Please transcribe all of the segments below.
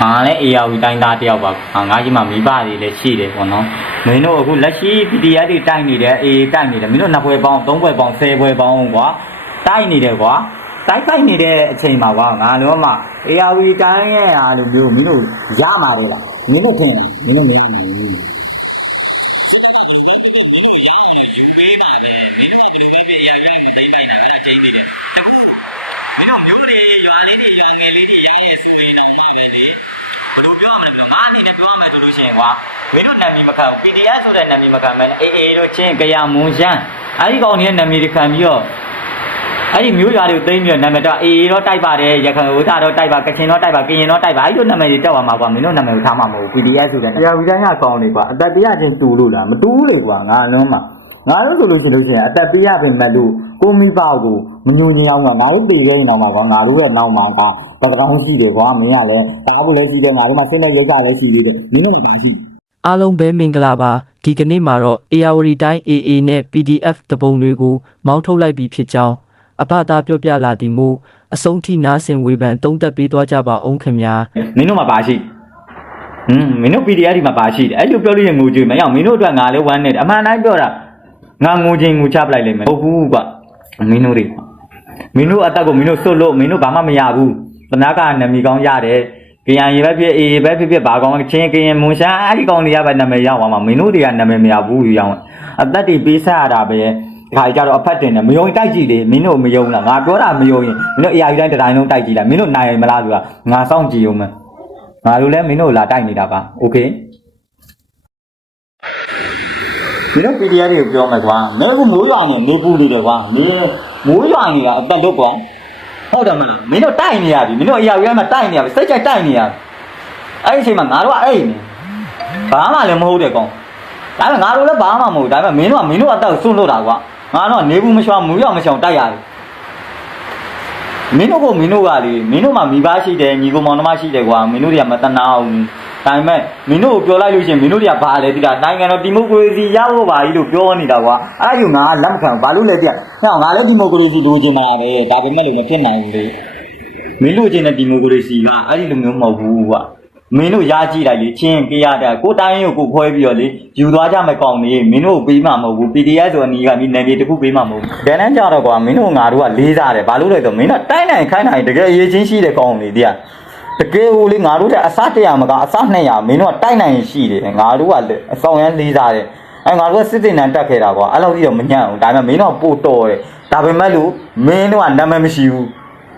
ငါလည်း AR တိုင်းသားတယောက်ပါငါငါကြီးမှမိဘတွေလည်းရှိတယ်ပေါ့နော်မင်းတို့အခုလက်ရှိ PDF တွေတိုက်နေတယ် AA တိုက်နေတယ်မင်းတို့နှစ်ဘွယ်ပေါင်းသုံးဘွယ်ပေါင်းဆယ်ဘွယ်ပေါင်းကွာတိုက်နေတယ်ကွာတိုက်တိုက်နေတဲ့အချိန်မှာကွာငါလုံးဝ AR တိုင်းရဲ့အားလို့မျိုးမင်းတို့ရမှာလေလားမင်းတို့ထင်မင်းတို့မရနိုင်ဘူးစစ်တပ်ကဘယ်လိုပဲဖြစ်ဖြစ်မင်းတို့ရအောင်လေယူပေးပါပဲမင်းတို့ကဘယ်လိုပဲ ဖြစ်ရတဲ့ကိုသိနိုင်တာအဲ့ဒါချိန်နေတယ်တခုမင်းတို့မျိုးတွေရွာလေးတွေရွာငယ်လေးတွေရရဲဆိုရင်တော့မှပဲလေဘယ်လိုပြောရမလဲဘယ်လိုငါအတိနဲ့ပြောရမယ်ဆိုလို့ရှိရင်ကွာဝင်းတို့နာမည်မခံဘူး PDF ဆိုတဲ့နာမည်မခံမဲအေးအေးတို့ချင်းကြရမွန်ရှမ်းအဲ့ဒီကောင်ကြီးရဲ့နာမည်တွေခံပြီးတော့အဲ့ဒီမျိုးရွာတွေကိုသိမ်းပြီးတော့နာမည်တော့အေးအေးတော့တိုက်ပါတယ်ရခိုင်ဝိသတော့တိုက်ပါကချင်တော့တိုက်ပါကရင်တော့တိုက်ပါအဲ့ဒီလိုနာမည်တွေတက်သွားမှာကွာမင်းတို့နာမည်ကိုထားမှာမဟုတ်ဘူး PDF ဆိုတဲ့တရားဝိတိုင်းကကောင်းနေကွာအသက်ပြရချင်းတူလို့လားမတူဘူးလေကွာငါလုံးမှာငါတို့ဆိုလို့ဆိုလို့ရှိရင်အသက်ပြရပြင်မဲ့လို့ ကိုမိဘကိုမညိုညင်အောင်ကငါတို့ပြေခဲ့ရင်တော့မှာကွာငါတို့ရဲ့နောက်မှာကတကောင်းစီတယ်ကွာမင်းကလည်းတကားဖို့လည်းစီတယ်ငါတို့မှဆင်းတဲ့ရိတ်ကလည်းစီသေးတယ်မင်းတို့ကပါရှိအားလုံးပဲမင်္ဂလာပါဒီကနေ့မှာတော့ ARD တိုင်း AA နဲ့ PDF တပုံတွေကိုမောင်းထုတ်လိုက်ပြီးဖြစ်ကြောင်းအဘသားပြောပြလာသည်မို့အဆုံးထိနားဆင်ဝေဖန်တုံးသက်ပေးသွားကြပါအောင်ခင်ဗျာမင်းတို့မှာပါရှိဟွန်းမင်းတို့ PDF ဒီမှာပါရှိတယ်အဲ့လိုပြောလို့ရင်ငိုကြွေးမရအောင်မင်းတို့အတွက်ငါလည်းဝမ်းနေတယ်အမှန်တိုင်းပြောတာငါငိုချင်းငိုချပလိုက်လိမ့်မယ်ဟုတ်ဘူးကွ မင်းတို့တွေမင်းတို့အတက်ကိုမင်းတို့စွတ်လို့မင်းတို့ဘာမှမရဘူးတနာကနာမည်ကောင်းရတယ်ကရန်ရေပဲဖြစ်အေးပဲဖြစ်ဖြစ်ဘာကောင်းချင်းကရင်မွန်ရှာအဲ့ဒီကောင်းတွေကပဲနာမည်ရောက်သွားမှာမင်းတို့တွေကနာမည်မရဘူးရောင်းအသက်တွေပေးဆက်ရတာပဲခါကြတော့အဖက်တင်တယ်မယုံတိုက်ကြည့်လေမင်းတို့မယုံလားငါပြောတာမယုံရင်မင်းတို့ AI တိုင်းတစ်တိုင်းလုံးတိုက်ကြည့်လိုက်မင်းတို့နိုင်မလားဆိုတာငါစောင့်ကြည့်အောင်မယ် ငါတို့လည်းမင်းတို့လာတိုက်နေတာပါโอเค ဒီတော့ PDF တွေကိုပြောမယ်ကွာမင်းကမိုးရွာနေနေပူနေတယ်ကွာမင်းမိုးရွာနေတာအသက်တော့ကွာဟုတ်တယ်မလားမင်းတို့တိုက်နေရပြီမင်းတို့အရာကြီးမှာတိုက်နေရပြီစိတ်ကြိုက်တိုက်နေရပြီအဲ့ဒီအချိန်မှာငါတို့ကအဲ့နေဘာမှလည်းမဟုတ်တဲ့ကောင်ဒါပေမဲ့ငါတို့လည်းဘာမှမဟုတ်ဒါပေမဲ့မင်းတို့ကမင်းတို့အသက်ကိုစွန့်လို့တာကွာငါတော့နေဘူးမချွာမူးရောက်မချောင်တိုက်ရတယ်မင်းတို့ကမင်းတို့ကလေမင်းတို့မှမိဘရှိတယ်ညီကောင်မောင်နှမရှိတယ်ကွာမင်းတို့တွေကမတနာအောင် ဒါပေမဲ့မင်းတို့ကိုပြောလိုက်လို့ရှိရင်မင်းတို့တွေကဘာလဲတိတာနိုင်ငံတော်ဒီမိုကရေစီရဖို့ပါကြီးလို့ပြောနေတာကွာအဲ့ဒါယူငါလက်မခံဘူးဘာလို့လဲတိဟောငါလည်းဒီမိုကရေစီလိုချင်တာပဲဒါပေမဲ့လို့မဖြစ်နိုင်ဘူးလေမင်းတို့ချင်တဲ့ဒီမိုကရေစီကအဲ့ဒီလိုမျိုးမဟုတ်ဘူးကွာမင်းတို့ရကြည့်လိုက်လေချင်းကြရတာကိုတိုင်းကိုကိုခွဲပြီးတော့လေယူသွားကြမယ်ကောင်းနေမင်းတို့ပေးမှာမဟုတ်ဘူး PDF ဆိုအနီးကမင်းနယ်မြေတစ်ခုပေးမှာမဟုတ်ဘူးဒန်နန်းကြတော့ကွာမင်းတို့ငါတို့ကလေးစားတယ်ဘာလို့လဲဆိုမင်းတို့တိုင်းနိုင်ခိုင်းနိုင်တကယ်အရေးချင်းရှိတဲ့ကောင်းနေတည်း တကယ်ဟိုလေငါတို့တဲ့အစား100မကအစား200မင်းတို့ကတိုက်နိုင်ရှိတယ်ငါတို့ကအဆောင်ရမ်းလေးစားတယ်အဲငါတို့ကစစ်တင်နန်းတက်ခဲ့တာကွာအဲ့လောက်ကြီးတော့မညံ့ဘူးဒါပေမဲ့မင်းတို့ကပို့တော်တယ်ဒါပေမဲ့လို့မင်းတို့ကနာမည်မရှိဘူး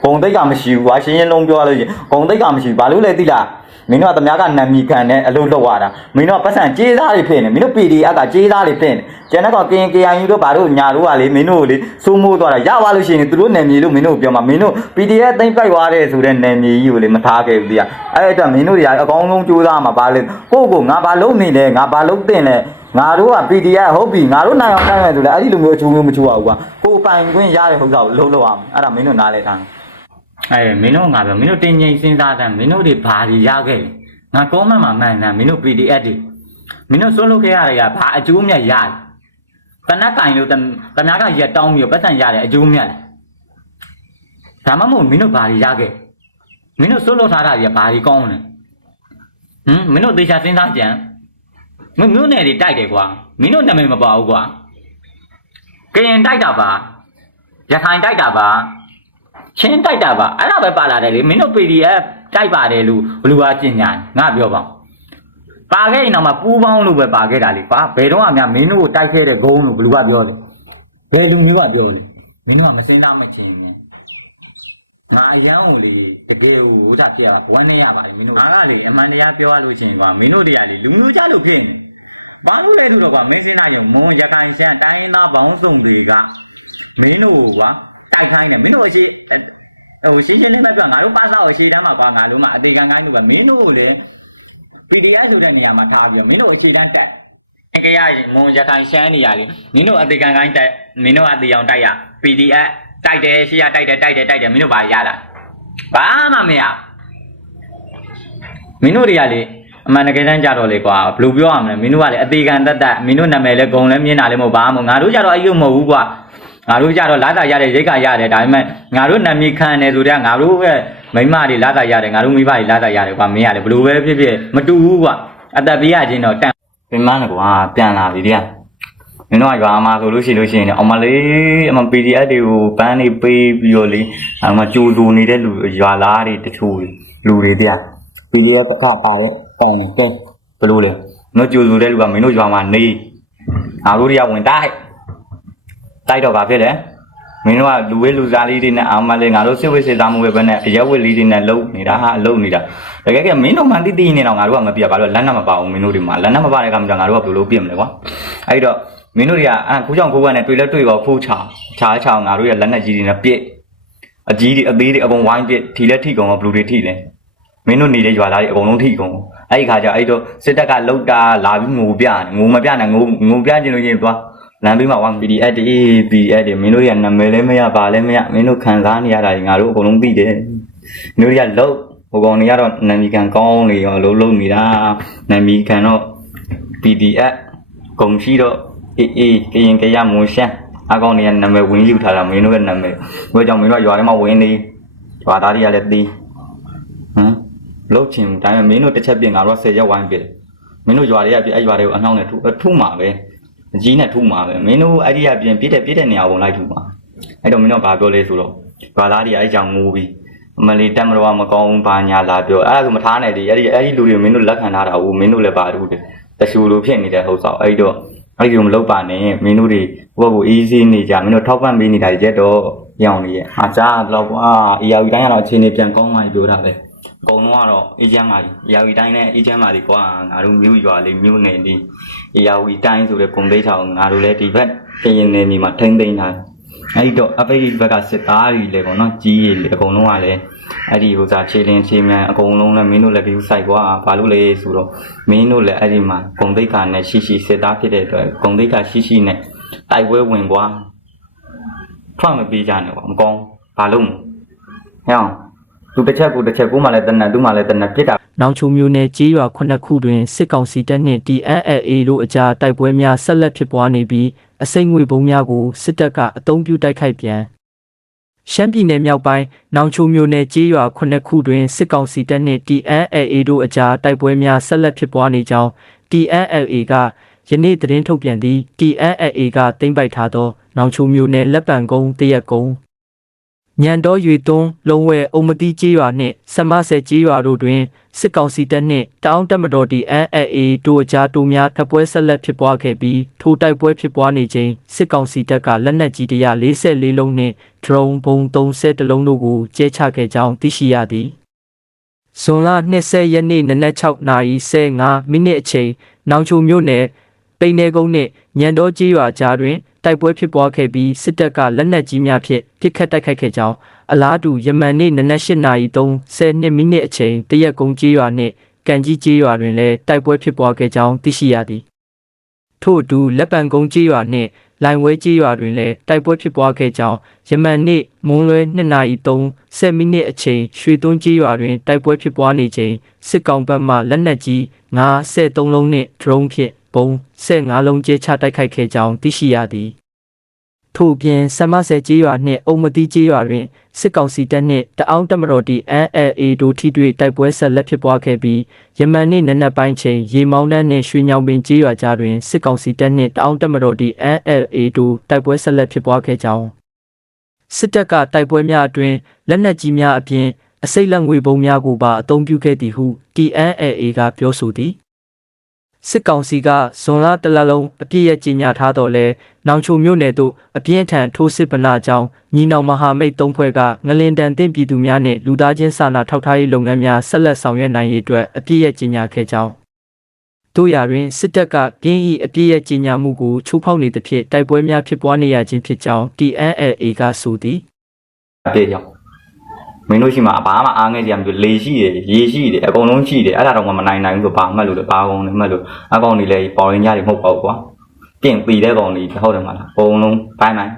ဂုံတိတ်ကမရှိဘူးကွာရှင်းရှင်းလုံးပြောရလို့ရှိရင်ဂုံတိတ်ကမရှိဘူးဘာလို့လဲသိလား မင်းတို့ကတမကနာမီခံနဲ့အလုပ်လုပ်ရတာမင်းတို့ကပတ်စံကြေးစားတွေဖြစ်နေမင်းတို့ PDF ကကြေးစားတွေဖြစ်နေကျန်တဲ့ကောင်ကရင် KIU တို့ဘာတို့ညာတို့ကလေမင်းတို့ကိုလေစိုးမိုးသွားတာရပါလို့ရှိရင်သူတို့နယ်မြေလို့မင်းတို့ပြောမှာမင်းတို့ PDF သိမ့်ပိုက်သွားတဲ့ဆိုတဲ့နယ်မြေကြီးကိုလေမထားခဲ့ဘူးတရားအဲ့အတွက်မင်းတို့တွေကအကောင်းဆုံးကြိုးစားမှာပါလေကိုယ့်ကိုငါဘာလုပ်နေလဲငါဘာလုပ်တင်လဲငါတို့က PDF ဟုတ်ပြီငါတို့နိုင်အောင်နိုင်မယ်ဆိုလဲအဲ့ဒီလိုမျိုးအချိုးမျိုးမချိုးရဘူးကွာကိုယ်ပိုင်ခွင့်ရတဲ့ဟုတ်တာကိုလုံးလုံးအောင်အဲ့ဒါမင်းတို့နားလဲထား အဲမင်းတို့ငါပြောမင်းတို့တင်ငိမ့်စဉ်းစားတယ်မင်းတို့တွေဘာတွေရခဲ့လဲငါကောမန့်မှာမှန်တယ်မင်းတို့ PDF တွေမင်းတို့စွန့်လုပ်ခဲ့ရတဲ့ကဘာအကျိုးမြတ်ရတယ်တနက်ကင်လို့တတများကရက်တောင်းပြီးတော့ပတ်စံရတဲ့အကျိုးမြတ်လဲဒါမှမဟုတ်မင်းတို့ဘာတွေရခဲ့မင်းတို့စွန့်လုပ်ထားတာတွေကဘာတွေကောင်းလဲဟမ်မင်းတို့သေချာစဉ်းစားကြံမင်းတို့နယ်တွေတိုက်တယ်ကွာမင်းတို့နာမည်မပါဘူးကွာကရင်တိုက်တာပါရခိုင်တိုက်တာပါ ချင်းတိုက်တာပါအဲ့ဒါပဲပါလာတယ်လေမင်းတို့ PDF တိုက်ပါတယ်လို့ဘလူကကျင်ညာငါပြောပါပါခဲ့ရင်တော့မှပူးပေါင်းလို့ပဲပါခဲ့တာလေကွာဘယ်တော့မှမင်းတို့ကိုတိုက်ခဲ့တဲ့ဂုံးလို့ဘလူကပြောတယ်ဘယ်လူမျိုးကပြောလဲမင်းတို့ကမစင်းသားမချင်းနဲ့ငါအရန်ကိုလေတကယ်ကိုဟိုတာပြဝမ်းနေရပါလေမင်းတို့ငါကလေအမှန်တရားပြောရလို့ချင်းကွာမင်းတို့တွေကလေလူမျိုးကြလို့ဖြစ်နေဘာလို့လဲဆိုတော့ကွာမင်းစင်းသားရုံမုံရခိုင်ရှမ်းတိုင်းရင်းသားဘောင်းစုံတွေကမင်းတို့ကွာ တိုက်ခိုင်းတယ်မင်းတို့အရှိဟိုရှင်းရှင်းလေးပဲပြောငါတို့ပါစာကိုရှေ့တန်းမှာကွာငါတို့မှအသေးခံကိုင်းလို့ပဲမင်းတို့ကိုလေ PDF ဆိုတဲ့နေရာမှာထားပြီးတော့မင်းတို့အခြေတန်းတက်အကြရရင်မုံရခိုင်ရှမ်းနေရာလေမင်းတို့အသေးခံကိုင်းတက်မင်းတို့အသေးအောင်တိုက်ရ PDF တိုက်တယ်ရှေ့ရတိုက်တယ်တိုက်တယ်တိုက်တယ်မင်းတို့ဘာရလာဘာမှမရမင်းတို့တွေကလေအမှန်တကယ်တမ်းကြတော့လေကွာဘယ်လိုပြောရမလဲမင်းတို့ကလေအသေးခံတက်တက်မင်းတို့နာမည်လဲဂုံလဲမြင်တာလဲမဟုတ်ဘာမှမဟုတ်ငါတို့ကြတော့အဲ့လိုမဟုတ်ဘူးကွာ ငါတို့ကြတော့လာတာရတဲ့ရိတ်ကရတယ်ဒါပေမဲ့ငါတို့နာမည်ခံတယ်ဆိုတော့ငါတို့ရဲ့မိမတွေလာတာရတယ်ငါတို့မိဘတွေလာတာရတယ်ကွာမင်းကလည်းဘလို့ပဲဖြစ်ဖြစ်မတူဘူးကွာအသက်ပေးရခြင်းတော့တန်ပင်မနဲ့ကွာပြန်လာပြီတဲ့မင်းတို့ကရွာမှာဆိုလို့ရှိလို့ရှိရင်အမလေးအမ PDF တွေကိုပန်းနေပေးပြီးတော့လေအမကြိုလူနေတဲ့လူရွာသားတွေတချို့လူတွေတဲ့ PDF ကပါရဲ့ပုံတော့ဘလို့လဲမင်းတို့ကြိုလူတဲ့လူကမင်းတို့ရွာမှာနေငါတို့တွေကဝင်တိုက် တိုက်တော့ဗာဖြစ်တယ်မင်းတို့ကလူဝဲလူစားလေးတွေနဲ့အာမလေးငါတို့စစ်ဝိစေသားမှုပဲပဲနဲ့အရက်ဝက်လေးတွေနဲ့လုံနေတာဟာလုံနေတာတကယ်ကမင်းတို့မှတိတိနေတော့ငါတို့ကမပြဘာလို့လက်နက်မပါဘူးမင်းတို့တွေမှာလက်နက်မပါတဲ့ကမှငါတို့ကဘယ်လိုပြစ်မလဲကွာအဲ့တော့မင်းတို့တွေကအာကိုကြောင့်ကိုကနဲ့တွေ့လဲတွေ့ပါဖိုးချောင်းချားချောင်းငါတို့ရဲ့လက်နက်ကြီးတွေနဲ့ပြစ်အကြီးတွေအသေးတွေအကုန်ဝိုင်းပြစ်ထီလက်ထိကုန်တော့ဘလူတွေထိလဲမင်းတို့နေတဲ့ရွာသားတွေအကုန်လုံးထိကုန်အဲ့ဒီခါကျအဲ့တော့စစ်တပ်ကလောက်တာလာပြီးငိုပြငိုမပြနဲ့ငိုငိုပြခြင်းလို့ချင်းသွား လမ်းဘေးမှာ 1PDF တွေ PDF တွေမင်းတို့ရနာမည်လည်းမရပါလည်းမရမင်းတို့ခံစားနေရတာတွေငါတို့အကုန်လုံးသိတယ်မင်းတို့ရလုံးဟိုကောင်တွေကတော့နာမည်ခံကောင်းနေရောလုံးလုံးနေတာနာမည်ခံတော့ PDF ဂုံရှိတော့အေးအေးကရင်ကရမွန်ရှမ်းအကောင်တွေကနာမည်ဝင်ယူထားတာမင်းတို့ရဲ့နာမည်ဘယ်ကြောင့်မင်းတို့ကရွာထဲမှာဝင်နေရွာသားတွေကလည်းသိဟမ်လုတ်ချင်ဘူးဒါပေမဲ့မင်းတို့တစ်ချက်ပြင်ငါတို့က10ရက်ဝိုင်းပြတယ်မင်းတို့ရွာတွေကပြအဲ့ရွာတွေကိုအနှောင်းနဲ့ထုထုမှာပဲအ ကြီးနဲ့ထုမှာပဲမင်းတို့အဲ့ဒီကပြင်ပြည့်တဲ့ပြည့်တဲ့နေရာကိုလိုက်ထုမှာအဲ့တော့မင်းတို့ဘာပြောလဲဆိုတော့ဘာသားတွေအဲ့ကြောင့်ငိုပြီးအမလီတက်မတော်မကောင်းဘူးဘာညာလာပြောအဲ့ဒါဆိုမထားနဲ့လေအဲ့ဒီအဲ့ဒီလူတွေမင်းတို့လက်ခံထားတာဟုတ်မင်းတို့လည်းပါတူတယ်တရှူလိုဖြစ်နေတဲ့ဟုတ်ဆောင်အဲ့တော့အဲ့ဒီလိုမလုပ်ပါနဲ့မင်းတို့တွေဘုရားကိုအေးဆေးနေကြမင်းတို့ထောက်ပံ့ပေးနေတာရက်တော့ရောင်နေရဲ့အားကြားတော့ကွာအေးရောက်တိုင်းကတော့အခြေအနေပြန်ကောင်းမှပြောတာပဲ အကုန်လုံးကတော့အေးချမ်းပါပြီအေးရောက်တိုင်းနဲ့အေးချမ်းပါပြီကွာငါတို့မြို့ရွာလေးမြို့နယ်လေးအေယာဝီတိုင်းဆိုတဲ့ပုံသိထောင်ငါတို့လည်းဒီဘက်ကရင်နေနေမှာထိမ့်သိမ့်ထားတယ်အဲ့ဒီတော့အပိဘက်ကစစ်သားတွေလည်းပေါ့နော်ကြီးရီလေအကုန်လုံးကလည်းအဲ့ဒီဟိုစားခြေလင်းခြေမြန်အကုန်လုံးလည်းမင်းတို့လည်းဒီစိုက်ကွာဘာလို့လဲဆိုတော့မင်းတို့လည်းအဲ့ဒီမှာဂုံသိက္ခာနဲ့ရှိရှိစစ်သားဖြစ်တဲ့အတွက်ဂုံသိက္ခာရှိရှိနဲ့တိုက်ပွဲဝင်ကွာထွက်မပြေးကြနဲ့ကွာမကောင်းဘာလို့မဟဲ့အောင် သူတစ်ချက်ကိုတစ်ချက်ကိုမှလည်းတနက်သူမှလည်းတနက်ပြစ်တာနောင်ချုံမျိုးနယ်ကြေးရွာခုနှစ်ခုတွင်စစ်ကောင်စီတပ်နှင့် DNLA တို့အကြားတိုက်ပွဲများဆက်လက်ဖြစ်ပွားနေပြီးအစိမ့်ငွေပုံများကိုစစ်တပ်ကအုံပြုတိုက်ခိုက်ပြန်ရှမ်းပြည်နယ်မြောက်ပိုင်းနောင်ချုံမျိုးနယ်ကြေးရွာခုနှစ်ခုတွင်စစ်ကောင်စီတပ်နှင့် DNLA တို့အကြားတိုက်ပွဲများဆက်လက်ဖြစ်ပွားနေကြောင်း DNLA ကယနေ့သတင်းထုတ်ပြန်သည့် DNLA ကတင်ပိုက်ထားသောနောင်ချုံမျိုးနယ်လက်ပံကုန်းတရက်ကုန်း ညံတော်ရွေသွန်းလုံးဝဲအုံမတိကျေးရွာနှင့်စမဆယ်ကျေးရွာတို့တွင်စစ်ကောင်စီတပ်နှင့်တောင်းတက်မတော်တီ NLA တို့အကြားတူများတပ်ပွဲဆက်လက်ဖြစ်ပွားခဲ့ပြီးထိုတိုက်ပွဲဖြစ်ပွားနေချိန်စစ်ကောင်စီတပ်ကလက်နက်ကြီး144လုံးနှင့် drone ဘုံ30လုံးတို့ကိုကျဲချခဲ့ကြောင်းသိရှိရသည်ဇွန်လ20ရက်နေ့နနက်6နာရီ15မိနစ်အချိန်နောင်ချုံမြို့နယ်ပိန်နေကုန်းနှင့်ညံတော်ကျေးရွာကြားတွင် တိုက်ပွဲဖြစ်ပွားခဲ့ပြီးစစ်တပ်ကလက်နက်ကြီးများဖြင့်ပစ်ခတ်တိုက်ခိုက်ခဲ့ကြောင်းအလားတူယမန်နေ့နနက်၈နာရီ32မိနစ်အချိန်တရက်ကုန်းကျေးရွာနှင့်ကန်ကြီးကျေးရွာတွင်လည်းတိုက်ပွဲဖြစ်ပွားခဲ့ကြောင်းသိရှိရသည်ထို့အတူလက်ပံကုန်းကျေးရွာနှင့်လိုင်ဝဲကျေးရွာတွင်လည်းတိုက်ပွဲဖြစ်ပွားခဲ့ကြောင်းယမန်နေ့မွန်းလွဲ2နာရီ30မိနစ်အချိန်ရွှေသွန်းကျေးရွာတွင်တိုက်ပွဲဖြစ်ပွားနေချိန်စစ်ကောင်ဘက်မှလက်နက်ကြီး93လုံးနှင့် drone ဖြင့် ဘုံ15လုံးကျဲချတိုက်ခိုက်ခဲ့ကြောင်းသိရှိရသည်ထို့ပြင်ဆမဆယ်ကျေးရွာနှင့်အုံမတိကျေးရွာတွင်စစ်ကောင်စီတပ်နှင့်တအောင်းတပ်မတော်တီ NLA တို့ထိတွေ့တိုက်ပွဲဆက်လက်ဖြစ်ပွားခဲ့ပြီးယမန်နေ့နနက်ပိုင်းချိန်ရေမောင်းတန်းနှင့်ရွှေညောင်ပင်ကျေးရွာကြားတွင်စစ်ကောင်စီတပ်နှင့်တအောင်းတပ်မတော်တီ NLA တို့တိုက်ပွဲဆက်လက်ဖြစ်ပွားခဲ့ကြောင်းစစ်တပ်ကတိုက်ပွဲများအတွင်လက်နက်ကြီးများအပြင်အစိတ်လက်ငွေပုံများကိုပါအသုံးပြုခဲ့သည်ဟု TNLA ကပြောဆိုသည် စစ်ကောင်စီကဇွန်လတလလုံးအပြည့်ရဲ့ကြီးညာထားတော့လဲနောင်ချုံမြို့နယ်သို့အပြင်းထန်ထိုးစစ်ပနာကြောင်းညီနောင်မဟာမိတ်သုံးဖွဲ့ကငလင်တန်တင့်ပြည်သူများနှင့်လူသားချင်းစာနာထောက်ထားရေးလုပ်ငန်းများဆက်လက်ဆောင်ရွက်နိုင်ရေးအတွက်အပြည့်ရဲ့ကြီးညာခဲ့ကြောင်းတို့ရာတွင်စစ်တပ်ကပြင်းဤအပြည့်ရဲ့ကြီးညာမှုကိုချိုးဖောက်နေသဖြင့်တိုက်ပွဲများဖြစ်ပွားနေရခြင်းဖြစ်ကြောင်း TNLA ကဆိုသည်အပြည့်ကြောင့် မင်းတို့ရှိမှာဘာမှအားငယ်ကြမလို့လေရှိတယ်ရေရှိတယ်အကုန်လုံးရှိတယ်အဲ့ဒါတော့မှမနိုင်နိုင်ဘူးဆိုဘာမှတ်လို့လဲဘာကုန်လဲမှတ်လို့အကောင်တွေလည်းပေါ်ရင်းကြတွေမဟုတ်ပါဘူးကွာပြင်ပီတဲ့ကောင်တွေဟုတ်တယ်မလားအကုန်လုံးဘိုင်းဘိုင်း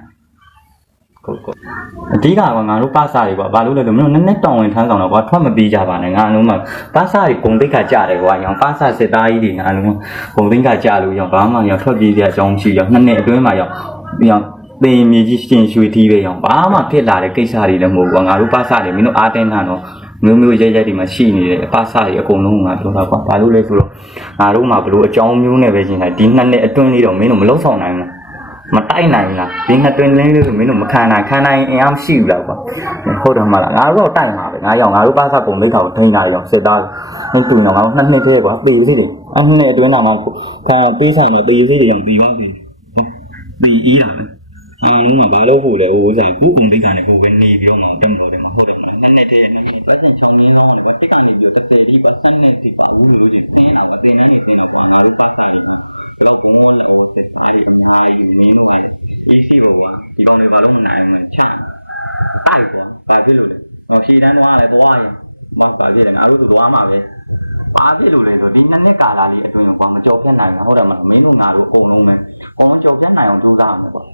ကိုကိုအဓိကကငါတို့ပါစာတွေကွာဘာလို့လဲဆိုမင်းတို့နည်းနည်းတောင်းဝင်ထမ်းဆောင်တော့ကွာထွက်မပြေးကြပါနဲ့ငါလုံးမှာပါစာတွေဂုံတိတ်ခါကြတယ်ကွာရောင်ပါစာစစ်သားကြီးတွေငါလုံးဂုံတိတ်ခါကြလို့ရောင်ဘာမှရောင်ထွက်ပြေးကြအကြောင်းရှိရောင်နှစ်နှစ်အတွင်းမှာရောင်ရောင် သင်မြေကြီးရှင်ရွှေတီးပဲရောင်ဘာမှဖြစ်လာတဲ့ကိစ္စတွေလည်းမဟုတ်ဘူးကွာငါတို့ပါစတယ်မင်းတို့အားတင်းတာတော့မျိုးမျိုးရဲရဲဒီမှာရှိနေတယ်အပါစားတွေအကုန်လုံးကငါပြောတာကွာဘာလို့လဲဆိုတော့ငါတို့မှဘလို့အကြောင်းမျိုးနဲ့ပဲရှင်းလိုက်ဒီနှစ်နှစ်အတွင်းလေးတော့မင်းတို့မလုံးဆောင်နိုင်ဘူးမတိုက်နိုင်ဘူးလားဒီနှစ်တွင်းလေးလေးဆိုမင်းတို့မခံနိုင်ခံနိုင်အင်အားမရှိဘူးလားကွာဟုတ်တယ်မလားငါတို့တော့တိုက်မှာပဲငါရောက်ငါတို့ပါစားပုံမိတ်ကောင်ထိန်းတာရောစစ်သားဟင်းတူအောင်ငါတို့နှစ်နှစ်တည်းကွာပေစီတယ်အနှစ်အတွင်းတော့မှခံပေးဆိုင်မှာတေးစီတယ်ရောပြီးပါပြီပြီးအီးတာပဲ အာနုမှာဘာလို့ဖို့လဲဟိုဆိုင်ခုကုန်ဒိတ်ကနေဟိုပဲနေပြီးတော့မှတက်မလို့တယ်မဟုတ်တယ်နည်းနည်းတည်းနည်းနည်းပဲဆန်ချောင်းလေးတော့လည်းတစ်ကနေပြီးတော့တစ်သေးလေးပတ်ဆန်းနေဒီပါဘူးလို့ဒီနေတော့တဲ့နေနေနေကွာငါတို့ပတ်ဆိုင်တယ်ဘယ်တော့ဘုံမောလာဟိုဆက်အားဒီအများကြီးနင်းလို့လည်း easy ပေါ့ကွာဒီကောင်တွေဘာလို့မနိုင်ဘူးချမ်းတိုက်ပေါ့ဘာဖြစ်လို့လဲမဖြေတန်းတော့လည်းသွားရင်မဘာဖြစ်လဲငါတို့တို့သွားမှာပဲဘာဖြစ်လို့လဲဆိုဒီနှစ်နှစ်ကာလလေးအတွင်းကွာမကြော်ဖြတ်နိုင်ဘူးဟုတ်တယ်မလားမင်းတို့ငါတို့အကုန်လုံးပဲအောင်ကြော်ဖြတ်နိုင်အောင်ကြိုးစားအောင်ကွာ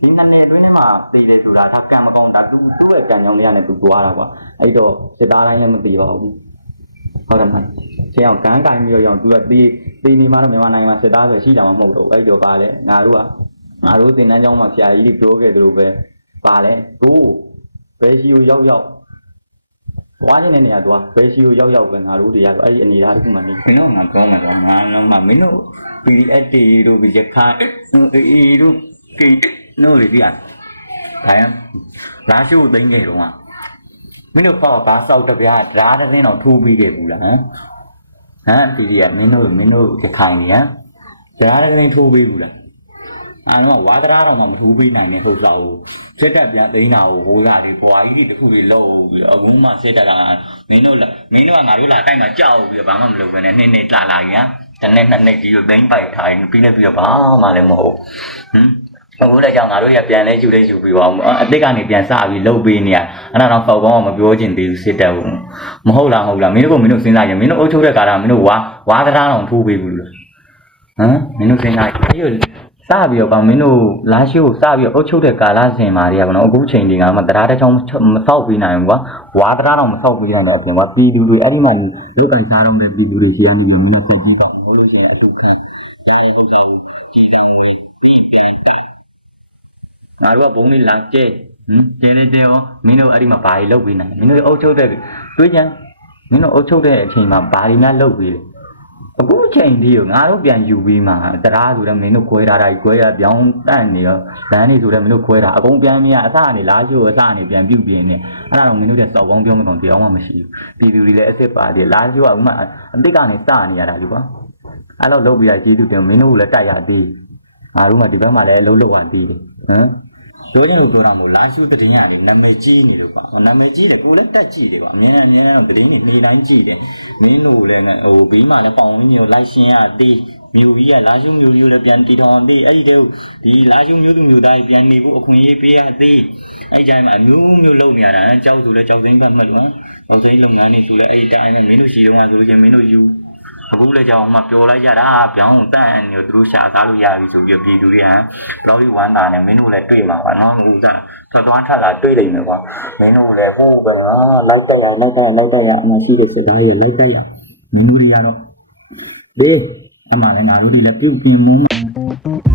ဒီနှစ်နှစ်အတွင်းထဲမှာသိတယ်ဆိုတာဒါကံမကောင်းတာသူသူ့ရဲ့ကံကြောင့်လေးကနေသူသွားတာကွာအဲ့တော့စစ်သားတိုင်းလည်းမသိပါဘူးဟုတ်တယ်မလားဆင်းအောင်ကန်းကင်ပြီးတော့ရောသူကตีตีနေမှတော့မြန်မာနိုင်ငံမှာစစ်သားဆိုရှိတာမှမဟုတ်တော့ဘူးအဲ့တော့ပါလေငါတို့ကငါတို့တင်တန်းကျောင်းမှာဆရာကြီးတွေပြောခဲ့သလိုပဲပါလေတို့ဘယ်ရှိကိုရောက်ရောက်သွားနေတဲ့နေရာသွားဘယ်ရှိကိုရောက်ရောက်ပဲငါတို့တရားဆိုအဲ့ဒီအနေအထားတစ်ခုမှနေမင်းတို့ငါပြောမှာကွာငါလုံးမမင်းတို့ PDF တွေတို့ဒီရခိုင်အေးတို့ကိ နို့လေပြဒါရလာရှိုးသိမ်းခဲ့တော့ကမင်းတို့ပေါ့ဘာစောက်တပြားဓာတ်တစ်သိန်းတော့ထိုးပြီးခဲ့ဘူးလားဟမ်ဟမ်ဒီဒီကမင်းတို့မင်းတို့ရခိုင်နေဟမ်ဓာတ်တစ်သိန်းထိုးပြီးဘူးလားအဲ့တော့ဝါဒရာတော့မှမထိုးပြီးနိုင်နေဟုတ်လားစက်တက်ပြန်သိမ်းတာကိုဟိုလာဒီဘွာကြီးတွေတခုတွေလောက်ပြီးအခုမှစက်တက်ကမင်းတို့မင်းတို့ကငါတို့လာတိုက်မှာကြောက်ပြီးဘာမှမလုပ်ဘဲနဲ့နှစ်နှစ်လာလာကြီးဟမ်တနေ့နှစ်နှစ်ကြီးကိုသိမ်းပိုက်ထားရင်ပြီးနေပြီးတော့ဘာမှလည်းမဟုတ်ဟမ် အခုလည်းကြောင့်ငါတို့ရပြန်လဲယူလဲယူပြီးပါအောင်အစ်စ်ကနေပြန်စပြီးလှုပ်ပေးနေရအဲ့ဒါတော့ပေါက်ပေါင်းမပြောချင်သေးဘူးစစ်တက်ဘူးမဟုတ်လားဟုတ်လားမင်းတို့ကမင်းတို့စဉ်းစားရင်မင်းတို့အုပ်ချုပ်တဲ့ကာလမင်းတို့ဝါဝါတရားတော်ထိုးပေးဘူးလို့ဟမ်မင်းတို့စဉ်းစားအဲ့ဒီစပြီးတော့မင်းတို့လာရှိကိုစပြီးတော့အုပ်ချုပ်တဲ့ကာလစဉ်မှာတွေကကတော့အခုချိန်တွေကမှတရားတစ်ချောင်းမဆောက်ပေးနိုင်ဘူးကွာဝါတရားတော်မဆောက်ပေးနိုင်တဲ့အပြင်ကွာပြည်သူတွေအဲ့ဒီမှာလုတ်ကန်စားတော့တဲ့ပြည်သူတွေစီကနေပြီးမင်းတို့ကွန်ပျူတာလို့ဆိုရင်အတူခံလာလို့လောက်ဘူးကြီးကံဝယ်ပြီးပြန် ငါတို့ကဘုံလေးလာကျဲဟင်ကျဲတယ်တဲရောမင်းတို့အဲ့ဒီမှာဘာတွေလုပ်ပေးနိုင်မင်းတို့အုပ်ချုပ်တဲ့တွေးကြမ်းမင်းတို့အုပ်ချုပ်တဲ့အချိန်မှာဘာတွေများလုပ်ပေးလဲအခုအချိန်ဒီကိုငါတို့ပြန်ယူပြီးမှတရားဆိုတော့မင်းတို့ခွဲထားတာကြီးခွဲရပြောင်းတန့်နေရောလမ်းနေဆိုတော့မင်းတို့ခွဲတာအကုန်ပြန်မြအစကနေလားရှို့အစကနေပြန်ပြုတ်ပြင်းနေအဲ့ဒါတော့မင်းတို့တဲ့စောက်ပေါင်းပြောမကုန်တရားမှမရှိဘူးပြည်သူတွေလည်းအစ်စ်ပါတယ်လားရှို့ကဥမာအတိတ်ကနေစနေရတာလေကွာအဲ့တော့လုပ်ပြရကျေးဇူးတင်မင်းတို့လည်းတိုက်ရသေးငါတို့မှဒီဘက်မှာလည်းအလုပ်လုပ်ရသေးတယ်ဟမ် ပြောချင်လို့ပြောတာမဟုတ်လာရှုတဲ့တင်ရတယ်နာမည်ကြီးနေလို့ပါနာမည်ကြီးတယ်ကိုလည်းတက်ကြည့်တယ်ကွာအများအများတော့တင်နေနေတိုင်းကြည့်တယ်မင်းတို့လည်းဟိုဘေးမှာလည်းပေါင်ဝင်းမျိုးလိုက်ရှင်းရသေးမျိုးကြီးကလာရှုမျိုးမျိုးလည်းပြန်တီထောင်သေးအဲ့ဒီတည်းဒီလာရှုမျိုးသူမျိုးသားပြန်နေဖို့အခွင့်အရေးပေးရသေးအဲ့ဒီတိုင်းမှာမျိုးမျိုးလုံနေရတာကြောက်ဆိုလဲကြောက်စိမ့်ပတ်မှတ်လို့ကြောက်စိမ့်လုပ်ငန်းနေဆိုလဲအဲ့ဒီတိုင်းနဲ့မင်းတို့ရှိတော့ကဆိုလို့ချင်းမင်းတို့ယူ အခုလည်းကြောင်မှပြောလိုက်ကြတာပြောင်းတန့်နေသူတို့ရှာသားလို့ရပြီဆိုပြီးပြည်သူတွေဟမ်ဘလော်ကြီးဝမ်းတာနဲ့မင်းတို့လည်းတွေ့မှာပါနော်ဥစားထွက်သွားထလာတွေ့လိမ့်မယ်ကွာမင်းတို့လည်းဟိုးပဲဟာလိုက်တက်ရလိုက်တက်ရလိုက်တက်ရအမှရှိတဲ့စစ်သားကြီးလိုက်တက်ရမင်းတို့တွေကတော့ဒီအမှလည်းငါတို့တွေလည်းပြုတ်ပြင်းမုန်း